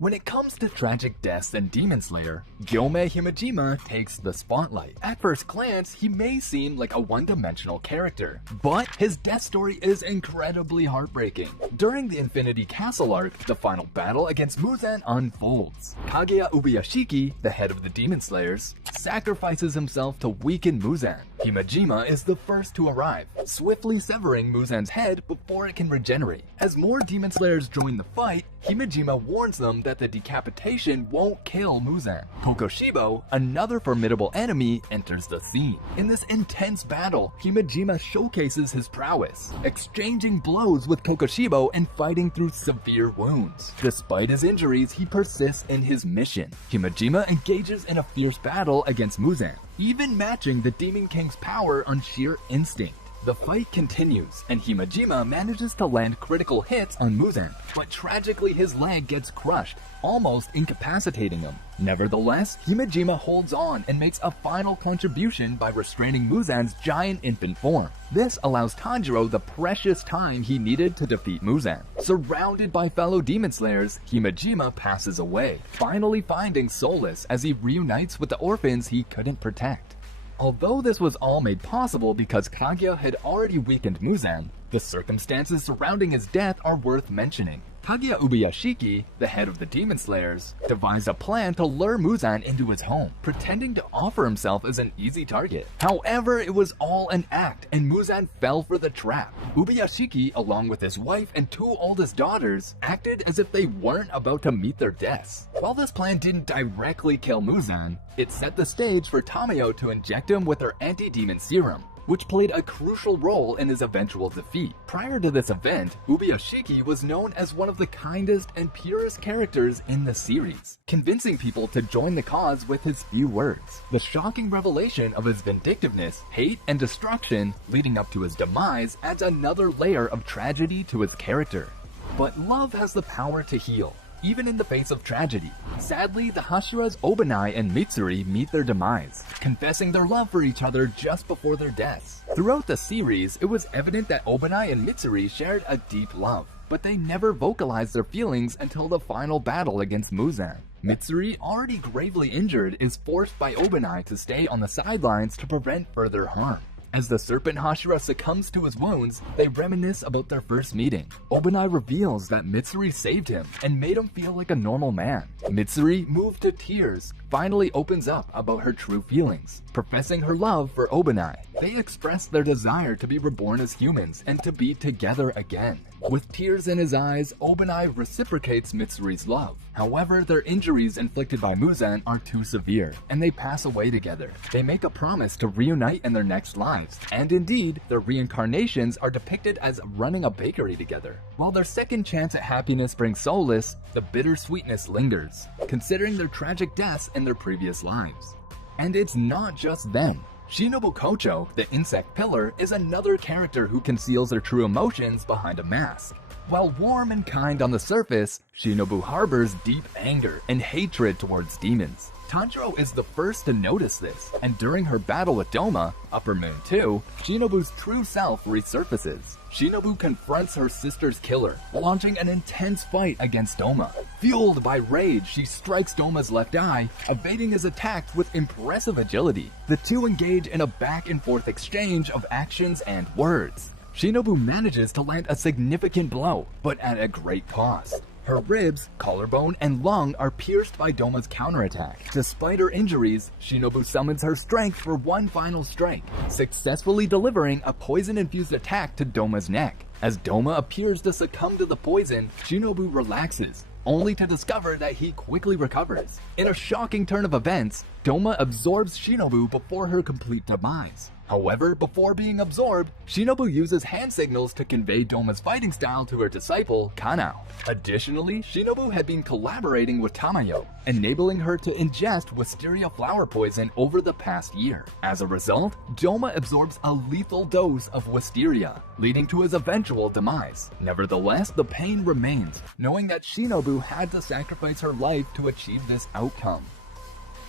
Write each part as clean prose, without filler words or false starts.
When it comes to tragic deaths and Demon Slayer, Gyomei Himejima takes the spotlight. At first glance, he may seem like a one-dimensional character, but his death story is incredibly heartbreaking. During the Infinity Castle arc, the final battle against Muzan unfolds. Kaguya Ubuyashiki, the head of the Demon Slayers, sacrifices himself to weaken Muzan. Himejima is the first to arrive, swiftly severing Muzan's head before it can regenerate. As more Demon Slayers join the fight, Himejima warns them that the decapitation won't kill Muzan. Kokoshibo, another formidable enemy, enters the scene. In this intense battle, Himejima showcases his prowess, exchanging blows with Kokoshibo and fighting through severe wounds. Despite his injuries, he persists in his mission. Himejima engages in a fierce battle against Muzan, even matching the Demon King's power on sheer instinct. The fight continues, and Himejima manages to land critical hits on Muzan, but tragically his leg gets crushed, almost incapacitating him. Nevertheless, Himejima holds on and makes a final contribution by restraining Muzan's giant infant form. This allows Tanjiro the precious time he needed to defeat Muzan. Surrounded by fellow Demon Slayers, Himejima passes away, finally finding solace as he reunites with the orphans he couldn't protect. Although this was all made possible because Kaguya had already weakened Muzan, the circumstances surrounding his death are worth mentioning. Kaguya Ubuyashiki, the head of the Demon Slayers, devised a plan to lure Muzan into his home, pretending to offer himself as an easy target. However, it was all an act, and Muzan fell for the trap. Ubuyashiki, along with his wife and two oldest daughters, acted as if they weren't about to meet their deaths. While this plan didn't directly kill Muzan, it set the stage for Tamayo to inject him with her anti-demon serum, which played a crucial role in his eventual defeat. Prior to this event, Ubuyashiki was known as one of the kindest and purest characters in the series, convincing people to join the cause with his few words. The shocking revelation of his vindictiveness, hate, and destruction leading up to his demise adds another layer of tragedy to his character. But love has the power to heal, even in the face of tragedy. Sadly, the Hashiras Obanai and Mitsuri meet their demise, confessing their love for each other just before their deaths. Throughout the series, it was evident that Obanai and Mitsuri shared a deep love, but they never vocalized their feelings until the final battle against Muzan. Mitsuri, already gravely injured, is forced by Obanai to stay on the sidelines to prevent further harm. As the Serpent Hashira succumbs to his wounds, they reminisce about their first meeting. Obanai reveals that Mitsuri saved him and made him feel like a normal man. Mitsuri, moved to tears, finally opens up about her true feelings, professing her love for Obanai. They express their desire to be reborn as humans and to be together again. With tears in his eyes, Obanai reciprocates Mitsuri's love. However, their injuries inflicted by Muzan are too severe, and they pass away together. They make a promise to reunite in their next lives, and indeed, their reincarnations are depicted as running a bakery together. While their second chance at happiness brings solace, the bittersweetness lingers, considering their tragic deaths in their previous lives. And it's not just them. Shinobu Kocho, the insect pillar, is another character who conceals their true emotions behind a mask. While warm and kind on the surface, Shinobu harbors deep anger and hatred towards demons. Tanjiro is the first to notice this, and during her battle with Doma, Upper Moon 2, Shinobu's true self resurfaces. Shinobu confronts her sister's killer, launching an intense fight against Doma. Fueled by rage, she strikes Doma's left eye, evading his attacks with impressive agility. The two engage in a back-and-forth exchange of actions and words. Shinobu manages to land a significant blow, but at a great cost. Her ribs, collarbone, and lung are pierced by Doma's counterattack. Despite her injuries, Shinobu summons her strength for one final strike, successfully delivering a poison-infused attack to Doma's neck. As Doma appears to succumb to the poison, Shinobu relaxes, only to discover that he quickly recovers. In a shocking turn of events, Doma absorbs Shinobu before her complete demise. However, before being absorbed, Shinobu uses hand signals to convey Doma's fighting style to her disciple, Kanao. Additionally, Shinobu had been collaborating with Tamayo, enabling her to ingest wisteria flower poison over the past year. As a result, Doma absorbs a lethal dose of wisteria, leading to his eventual demise. Nevertheless, the pain remains, knowing that Shinobu had to sacrifice her life to achieve this outcome.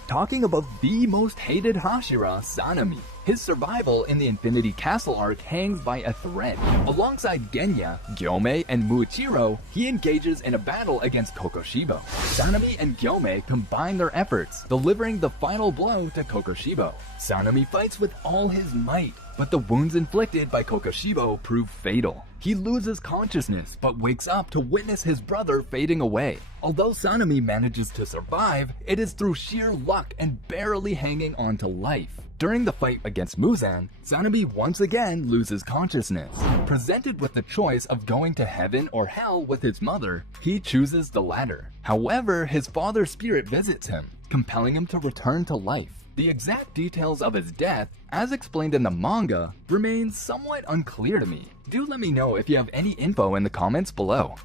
Talking about the most hated Hashira, Sanemi. His survival in the Infinity Castle arc hangs by a thread. Alongside Genya, Gyomei, and Muichiro, he engages in a battle against Kokoshibo. Sanemi and Gyomei combine their efforts, delivering the final blow to Kokoshibo. Sanemi fights with all his might, but the wounds inflicted by Kokoshibo prove fatal. He loses consciousness, but wakes up to witness his brother fading away. Although Sanemi manages to survive, it is through sheer luck and barely hanging on to life. During the fight against Muzan, Sanemi once again loses consciousness. Presented with the choice of going to heaven or hell with his mother, he chooses the latter. However, his father's spirit visits him, compelling him to return to life. The exact details of his death, as explained in the manga, remain somewhat unclear to me. Do let me know if you have any info in the comments below.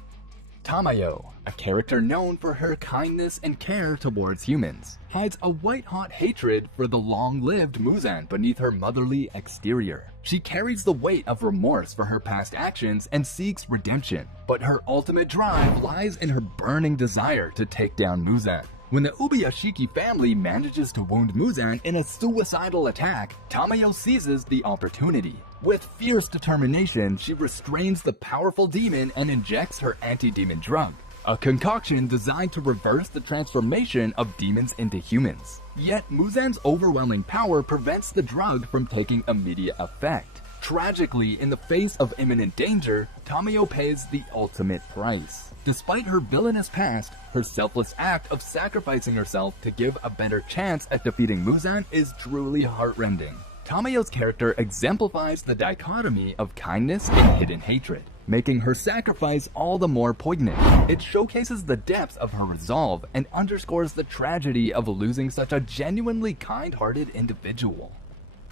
Tamayo, a character known for her kindness and care towards humans, hides a white-hot hatred for the long-lived Muzan beneath her motherly exterior. She carries the weight of remorse for her past actions and seeks redemption, but her ultimate drive lies in her burning desire to take down Muzan. When the Ubuyashiki family manages to wound Muzan in a suicidal attack, Tamayo seizes the opportunity. With fierce determination, she restrains the powerful demon and injects her anti-demon drug, a concoction designed to reverse the transformation of demons into humans. Yet Muzan's overwhelming power prevents the drug from taking immediate effect. Tragically, in the face of imminent danger, Tamayo pays the ultimate price. Despite her villainous past, her selfless act of sacrificing herself to give a better chance at defeating Muzan is truly heartrending. Tamayo's character exemplifies the dichotomy of kindness and hidden hatred, making her sacrifice all the more poignant. It showcases the depth of her resolve and underscores the tragedy of losing such a genuinely kind-hearted individual.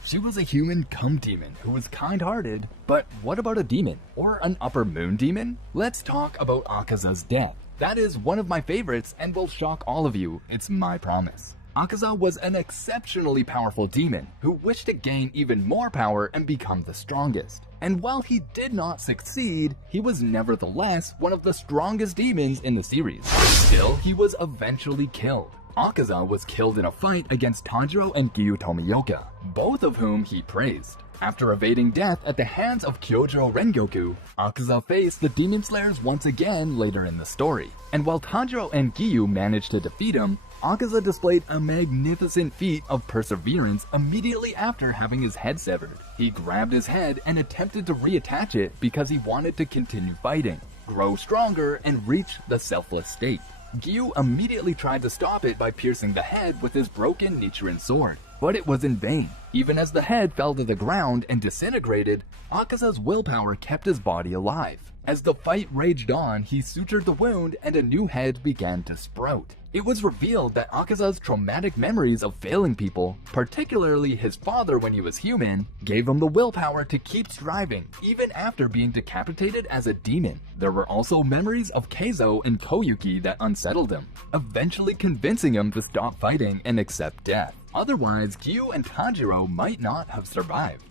She was a human cum demon who was kind-hearted, but what about a demon? Or an upper moon demon? Let's talk about Akaza's death. That is one of my favorites and will shock all of you, it's my promise. Akaza was an exceptionally powerful demon who wished to gain even more power and become the strongest. And while he did not succeed, he was nevertheless one of the strongest demons in the series. Still, he was eventually killed. Akaza was killed in a fight against Tanjiro and Giyu Tomioka, both of whom he praised. After evading death at the hands of Kyojuro Rengoku, Akaza faced the Demon Slayers once again later in the story. And while Tanjiro and Giyu managed to defeat him, Akaza displayed a magnificent feat of perseverance immediately after having his head severed. He grabbed his head and attempted to reattach it because he wanted to continue fighting, grow stronger, and reach the selfless state. Giyu immediately tried to stop it by piercing the head with his broken Nichiren sword, but it was in vain. Even as the head fell to the ground and disintegrated, Akaza's willpower kept his body alive. As the fight raged on, he sutured the wound and a new head began to sprout. It was revealed that Akaza's traumatic memories of failing people, particularly his father when he was human, gave him the willpower to keep striving, even after being decapitated as a demon. There were also memories of Keizo and Koyuki that unsettled him, eventually convincing him to stop fighting and accept death. Otherwise, Giyu and Tanjiro might not have survived.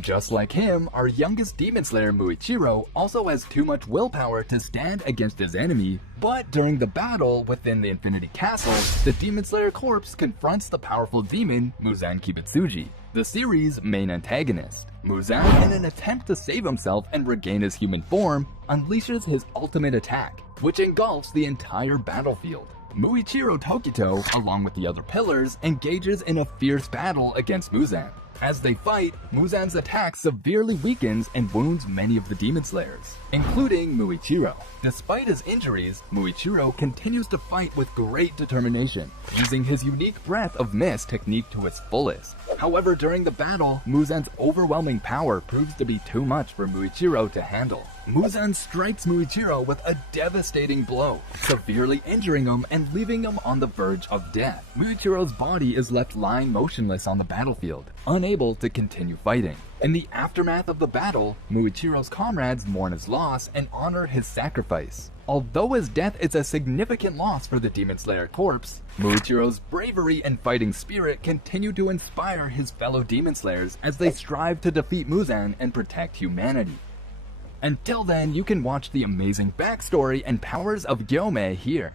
Just like him, our youngest Demon Slayer Muichiro also has too much willpower to stand against his enemy, but during the battle within the Infinity Castle, the Demon Slayer corpse confronts the powerful demon Muzan Kibutsuji, the series' main antagonist. Muzan, in an attempt to save himself and regain his human form, unleashes his ultimate attack, which engulfs the entire battlefield. Muichiro Tokito, along with the other pillars, engages in a fierce battle against Muzan. As they fight, Muzan's attack severely weakens and wounds many of the Demon Slayers, including Muichiro. Despite his injuries, Muichiro continues to fight with great determination, using his unique Breath of Mist technique to its fullest. However, during the battle, Muzan's overwhelming power proves to be too much for Muichiro to handle. Muzan strikes Muichiro with a devastating blow, severely injuring him and leaving him on the verge of death. Muichiro's body is left lying motionless on the battlefield, unable to continue fighting. In the aftermath of the battle, Muichiro's comrades mourn his loss and honor his sacrifice. Although his death is a significant loss for the Demon Slayer corpse, Muichiro's bravery and fighting spirit continue to inspire his fellow Demon Slayers as they strive to defeat Muzan and protect humanity. Until then, you can watch the amazing backstory and powers of Gyomei here.